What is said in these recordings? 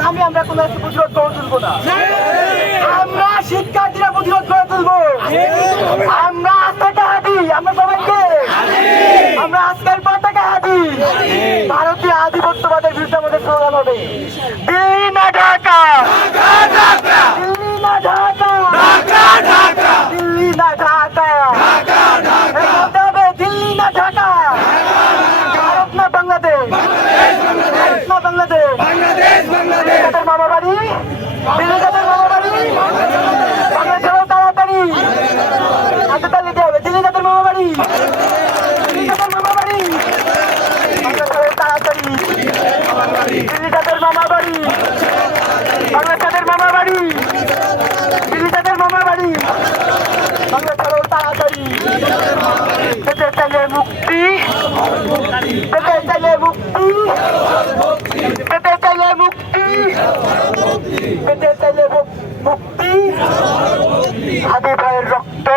নামে আমরা কোনো প্রতিরোধ গড়ে তুলবো না। আমরা শিক্ষার্থীরা প্রতিরোধ গড়ে তুলবো। আমরা আজ থেকে হাঁটি, আমরা সবাইকে আমরা আজকের পর থেকে হাঁটি। ভারতীয় আধিপত্যবাদের বিরুদ্ধে আমাদের স্লোগান হবে দিল্লি না ঢাকা, দিল্লি না ঢাকা, দিল্লি না ঢাকা, বলতে হবে দিল্লি না ঢাকা, ভারত না বাংলাদেশ, ভারত না বাংলাদেশ, দিল্লি তাদের মামা বাড়ি, দিল্লি তাদের মামা বাড়ি, বাংলাদেশেরও তাড়াতাড়ি হাতে তালি দিতে হবে। দিল্লি তাদের মামা বাড়ি, দিল্লি তাদের মামা বাড়ি, বাংলাদেশেরও তাড়াতাড়ি, দিল্লি তাদের মামা বাড়ি, বাংলাদেশের মামা বাড়ি, দিল্লি তাদের মামা বাড়ি, বাংলাদেশেরও তাড়াতাড়ি। পেতে চাইলে মুক্তি, পেতে চাইলে মুক্তি, পেতে চাইলে মুক্তি, পেতে চাইলে মুক্তি। হাদি ভাইয়ের রক্ত,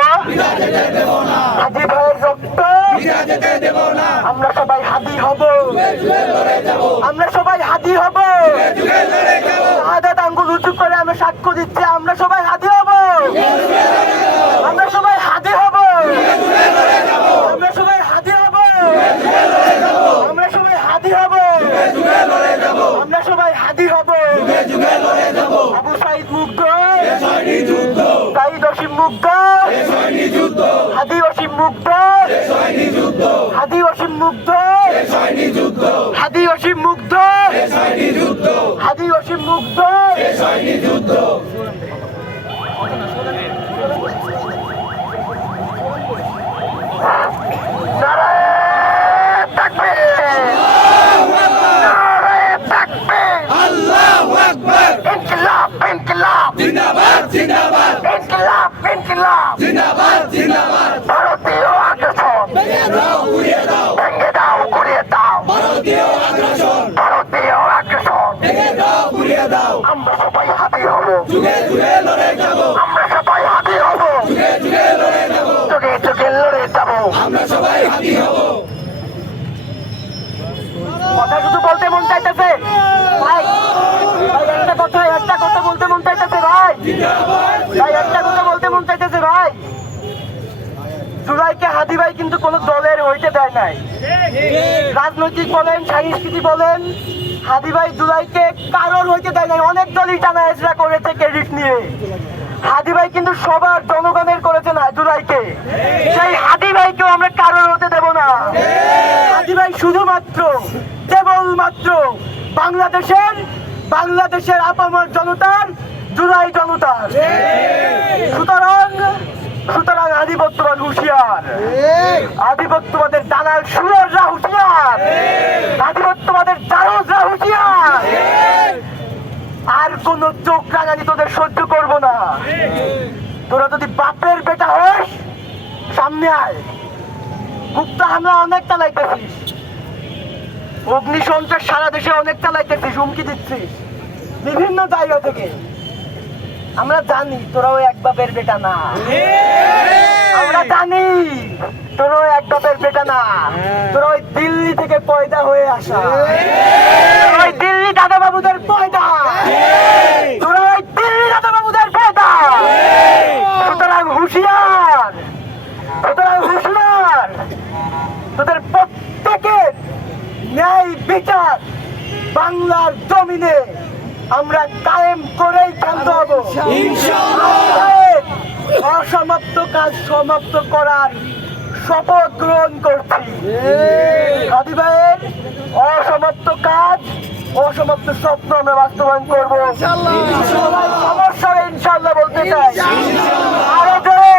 হাদি ভাইয়ের রক্ত, আমরা সবাই হাদি হব, আমরা সবাই হাদি হব। শাহাদাত আঙ্গুল উঁচু করে আমরা সাক্ষ্য দিচ্ছি, আমরা সবাই হাদি হব, আমরা সবাই হাদি হব, আমরা সবাই হাদি হব, আমরা সবাই হাদি হব, আমরা সবাই হাদি হব। আবু সাইদ মুগ্ধ, সাইদ অসীম মুগ্ধ, হাদি অসীম মুগ্ধ, হাদি অসীম মুগ্ধ, হাদি অসীম মুগ্ধ, হাদি অসীম মুগ্ধ। ভারতীয় আগ্রাসন ভেঙে দাও, গুড়িয়ে দাও, ভারতীয় আগ্রাসন ভেঙে দাও, গুড়িয়ে দাও। আমরা সবাই হাতি হব, যুগে যুগে লড়ে যাব, আমরা সবাই হাতি হব, যুগে যুগে লড়ে যাব, যুগে যুগে লড়ে যাব, আমরা সবাই হাতি হব। কথা শুধু বলতে মন চাইতেছে ভাই, একটা কথা বলতে মন চাইতেছে ভাই, একটা কথা বলতে মন চাইতেছে ভাই। জুলাইকে হাদি ভাই কিন্তু কোন দলের হইতে দেয় নাই, রাজনৈতিক বলেন সাংস্কৃতিক বলেন, হাদি ভাই জুলাইকে কারোর হইতে দেয় নাই। অনেক দলই টানা হেজরা করেছে ক্রেডিট নিয়ে, হাদি ভাই কিন্তু সবার জনগণের করেছেন জুলাইকে। সেই হাদি ভাইকেও আমরা কারোর হতে দেব না। হাদি ভাই শুধুমাত্র কেবলমাত্র বাংলাদেশের আপামর জনতার, জুলাই জনতার। সুতরাং আধিপত্যবাদ হুঁশিয়ার, আধিপত্যবাদের দালাল সুররা হুঁশিয়ার, আধিপত্যবাদের জারজরা হুঁশিয়ার। আর কোন চোখ রাঙানি তোদের সহ্য করব না। তোরা যদি বাপের বেটা হস সামনে আয়। গুপ্ত হামলা অনেক চালাইতেছিস, অগ্নিসংযোগ সারা দেশে অনেক চালাইতেছিস, হুমকি দিচ্ছিস বিভিন্ন জায়গা থেকে। আমরা জানি তোরাও এক বাপের বেটা না, আমরা জানি তোরাও এক বাপের বেটা না। তোরা ওই দিল্লি থেকে পয়দা হয়ে আসা, ওই দিল্লি দাদা বাবুদের পয়দা, তোরা ওই দিল্লি দাদা বাবুদের পয়দা। সুতরাং হুঁশিয়ার, সুতরাং হুঁশিয়ার। তোদের প্রত্যেকের ন্যায় বিচার বাংলার জমিনে আমরা কায়েম করেই থাকতে হব। অসমাপ্ত কাজ সমাপ্ত করার শপথ গ্রহণ করছি। হাদি ভাইয়ের অসমাপ্ত কাজ, অসমাপ্ত স্বপ্ন আমরা বাস্তবায়ন করবো সমস্যা ইনশাল্লাহ বলতে চাই। আরো জোরে